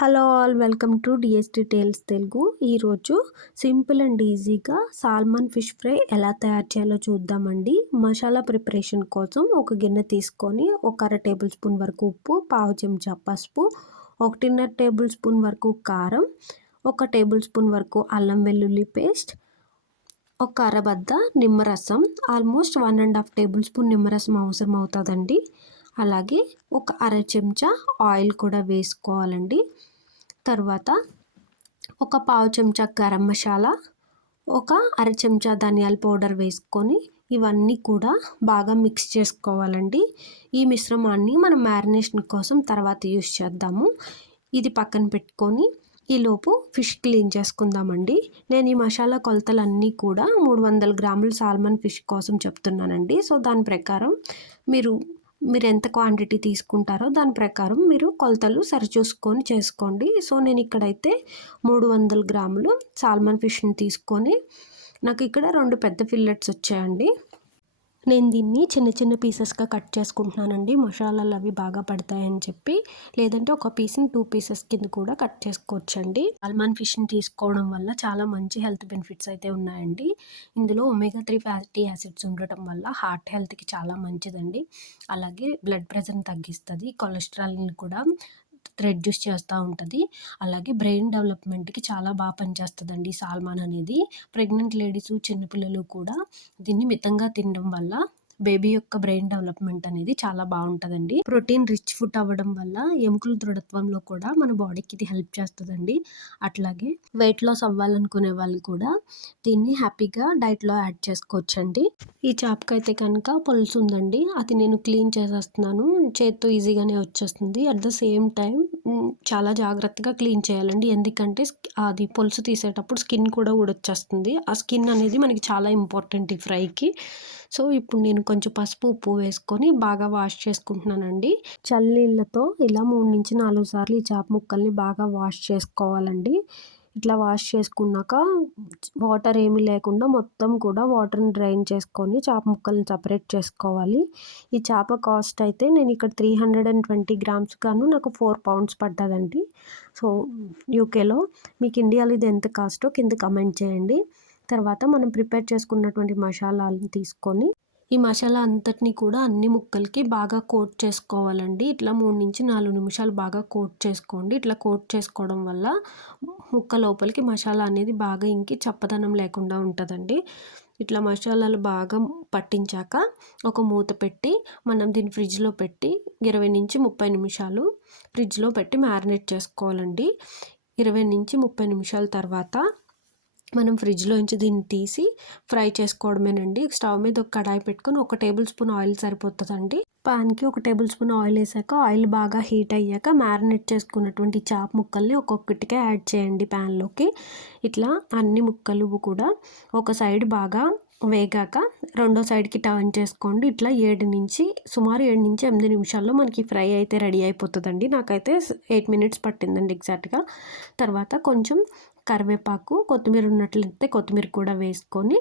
Hello all, welcome to DST tales Telugu. ఈరోజు simple and ఈజీగా salmon fish fry ఎలా తయారు చేయాలో చూద్దామండి. మసాలా ప్రిపరేషన్ కోసం ఒక గిన్నె తీసుకొని ఒక అర టేబుల్ స్పూన్ వరకు ఉప్పు, పావు చెంచా పసుపు, 1.5 టేబుల్ స్పూన్ వరకు కారం, 1 టేబుల్ స్పూన్ వరకు అల్లం వెల్లుల్లి పేస్ట్, ఒక అరబద్ద నిమ్మరసం, ఆల్మోస్ట్ 1.5 టేబుల్ స్పూన్ నిమ్మరసం అవసరం అవుతుందండి. అలాగే ఒక అర చెంచా ఆయిల్ కూడా వేసుకోవాలండి. తర్వాత ఒక పావు చెంచా గరం మసాలా, ఒక అర చెంచా ధనియాల పౌడర్ వేసుకొని ఇవన్నీ కూడా బాగా మిక్స్ చేసుకోవాలండి. ఈ మిశ్రమాన్ని మనం మ్యారినేషన్ కోసం తర్వాత యూస్ చేద్దాము. ఇది పక్కన పెట్టుకొని ఈలోపు ఫిష్ క్లీన్ చేసుకుందామండి. నేను ఈ మసాలా కొలతలన్నీ కూడా 300 గ్రాముల సాల్మన్ ఫిష్ కోసం చెప్తున్నానండి. సో దాని ప్రకారం మీరు ఎంత క్వాంటిటీ తీసుకుంటారో దాని ప్రకారం మీరు కొలతలు సరిచూసుకొని చేసుకోండి. సో నేను ఇక్కడైతే 300 గ్రాములు సాల్మన్ ఫిష్ని తీసుకొని నాకు ఇక్కడ 2 పెద్ద ఫిల్లెట్స్ వచ్చాయండి. నేను దీన్ని చిన్న చిన్న పీసెస్గా కట్ చేసుకుంటున్నానండి, మసాలాలు అవి బాగా పడతాయని చెప్పి. లేదంటే ఒక పీస్ని 2 పీసెస్ కింద కూడా కట్ చేసుకోవచ్చండి. సాల్మన్ ఫిష్ని తీసుకోవడం వల్ల చాలా మంచి హెల్త్ బెనిఫిట్స్ అయితే ఉన్నాయండి. ఇందులో ఒమేగా 3 ఫ్యాటీ యాసిడ్స్ ఉండటం వల్ల హార్ట్ హెల్త్కి చాలా మంచిదండి. అలాగే బ్లడ్ ప్రెషర్ని తగ్గిస్తుంది, కొలెస్ట్రాల్ని కూడా రెడ్యూస్ చేస్తూ ఉంటుంది. అలాగే బ్రెయిన్ డెవలప్మెంట్కి చాలా బాగా పనిచేస్తుందండి సాల్మన్ అనేది. ప్రెగ్నెంట్ లేడీస్, చిన్నపిల్లలు కూడా దీన్ని మితంగా తినడం వల్ల బేబీ యొక్క బ్రెయిన్ డెవలప్మెంట్ అనేది చాలా బాగుంటుందండి. ప్రోటీన్ రిచ్ ఫుడ్ అవ్వడం వల్ల ఎముకల దృఢత్వంలో కూడా మన బాడీకి ఇది హెల్ప్ చేస్తుందండి. అట్లాగే వెయిట్ లాస్ అవ్వాలనుకునే వాళ్ళు కూడా దీన్ని హ్యాపీగా డైట్లో యాడ్ చేసుకోవచ్చండి. ఈ చేపకి అయితే కనుక పులుసు ఉందండి, అది నేను క్లీన్ చేసేస్తున్నాను. చేత్తో ఈజీగానే వచ్చేస్తుంది. అట్ ద సేమ్ టైం చాలా జాగ్రత్తగా క్లీన్ చేయాలండి. ఎందుకంటే అది పులుసు తీసేటప్పుడు స్కిన్ కూడా ఊడొచ్చేస్తుంది. ఆ స్కిన్ అనేది మనకి చాలా ఇంపార్టెంట్ ఈ ఫ్రైకి. సో ఇప్పుడు నేను కొంచెం పసుపు, ఉప్పు వేసుకొని బాగా వాష్ చేసుకుంటున్నానండి. చల్లనీళ్ళతో ఇలా 3 నుంచి 4 సార్లు ఈ చేప ముక్కల్ని బాగా వాష్ చేసుకోవాలండి. ఇట్లా వాష్ చేసుకున్నాక వాటర్ ఏమీ లేకుండా మొత్తం కూడా వాటర్ని డ్రైన్ చేసుకొని చేప ముక్కల్ని సపరేట్ చేసుకోవాలి. ఈ చేప కాస్ట్ అయితే నేను ఇక్కడ 320 గ్రామ్స్ గాను నాకు 4 పౌండ్స్ పడ్డదండి. సో యూకేలో. మీకు ఇండియాలో ఇది ఎంత కాస్టో కింద కమెంట్ చేయండి. తర్వాత మనం ప్రిపేర్ చేసుకున్నటువంటి మసాలాలను తీసుకొని ఈ మసాలా అంతటిని కూడా అన్ని ముక్కలకి బాగా కోట్ చేసుకోవాలండి. ఇట్లా 3 నుంచి 4 నిమిషాలు బాగా కోట్ చేసుకోండి. ఇట్లా కోట్ చేసుకోవడం వల్ల ముక్క లోపలికి మసాలా అనేది బాగా ఇంకి చప్పదనం లేకుండా ఉంటుందండి. ఇట్లా మసాలాలు బాగా పట్టించాక ఒక మూత పెట్టి మనం దీన్ని ఫ్రిడ్జ్లో పెట్టి 20 నుంచి 30 నిమిషాలు ఫ్రిడ్జ్లో పెట్టి మ్యారినేట్ చేసుకోవాలండి. 20 నుంచి 30 నిమిషాల తర్వాత మనం ఫ్రిడ్జ్లోంచి దీన్ని తీసి ఫ్రై చేసుకోవడమేనండి. స్టవ్ మీద ఒక కడాయి పెట్టుకొని 1 టేబుల్ స్పూన్ ఆయిల్ సరిపోతుందండి. పాన్కి 1 టేబుల్ స్పూన్ ఆయిల్ వేసాక ఆయిల్ బాగా హీట్ అయ్యాక మ్యారినేట్ చేసుకున్నటువంటి చేప ముక్కల్ని ఒక్కొక్కటిగా యాడ్ చేయండి ప్యాన్లోకి. ఇట్లా అన్ని ముక్కలు కూడా ఒక సైడ్ బాగా వేగాక రెండో సైడ్కి టర్న్ చేసుకోండి. ఇట్లా సుమారు 7 నుంచి 8 నిమిషాల్లో మనకి ఫ్రై అయితే రెడీ అయిపోతుందండి. నాకైతే 8 మినిట్స్ పట్టిందండి ఎగ్జాక్ట్గా. తర్వాత కొంచెం కరివేపాకు, కొత్తిమీర ఉన్నట్లయితే కొత్తిమీర కూడా వేసుకొని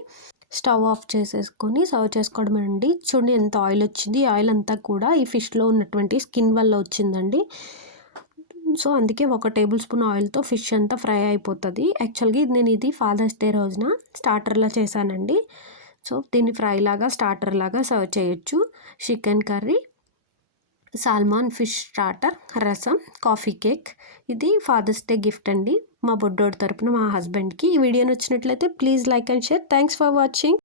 స్టవ్ ఆఫ్ చేసేసుకొని సర్వ్ చేసుకోవడమేనండి. చూడండి ఎంత ఆయిల్ వచ్చింది. ఈ ఆయిల్ అంతా కూడా ఈ ఫిష్లో ఉన్నటువంటి స్కిన్ వల్ల వచ్చిందండి. సో అందుకే 1 టేబుల్ స్పూన్ ఆయిల్తో ఫిష్ అంతా ఫ్రై అయిపోతుంది. యాక్చువల్గా నేను ఇది ఫాదర్స్ డే రోజున స్టార్టర్లా చేశానండి. సో దీన్ని ఫ్రై లాగా స్టార్టర్ లాగా సర్వ్ చేయొచ్చు. Chicken curry, salmon fish starter, rasam, coffee cake. ఇది ఫాదర్స్ డే గిఫ్ట్ అండి మా బొడ్డోడి తరపున మా హస్బెండ్కి. ఈ వీడియో నచ్చినట్లయితే please like and share. Thanks for watching.